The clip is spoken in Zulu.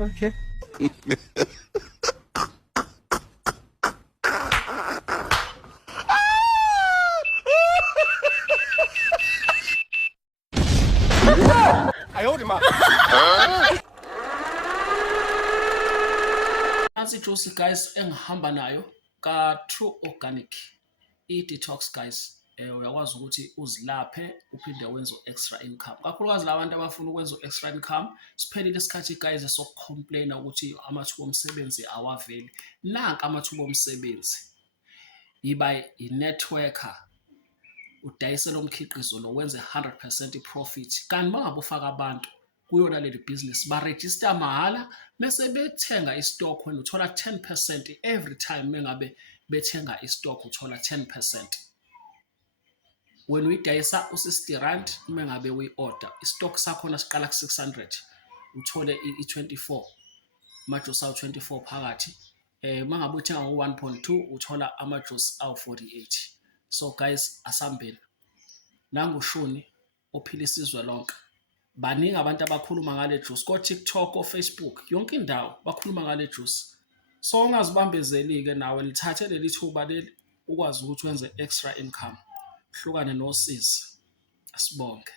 Okay. Nansi ijuice guys engihamba nayo ka True Organic i-detox guys. Uyakwazi ukuthi uzilaphe uphinde wenze extra income, kakhulukazi labantu abafuna ukwenza extra income. Siphelile isikhathi guys sokukhomplayina ukuthi amathuba omsebenzi awaveli. Nanka amathuba omsebenzi, yiba i-networker, udayisela umkhiqizo lo wenze 100% i-profit. Kanti uma ngabe ufaka abantu kuyona leli business, barejista mahhala bese bethenga istock, wena uthola 10% every time. Mengabe bethenga istock uthola 10%. Wena uyidayisa u-60 rand, mengabe uyi-order istock sakhona siqala ku-600, uthole i-24 amajuice awu-24 phakathi. Mangabe uthenga ngo-1.2 uthola amajuice awu-48. So guys, asambeni nanguShuni ophila isizwe lonke. Baningi abantu abakhuluma ngale juice ko-TikTok, ko-Facebook, yonke indawo bakhuluma ngale juice. So ungazibambezeli-ke nawe, lithathe leli thuba leli ukwazi ukuthi wenze extra income, hlukane nosizi. Asibonge.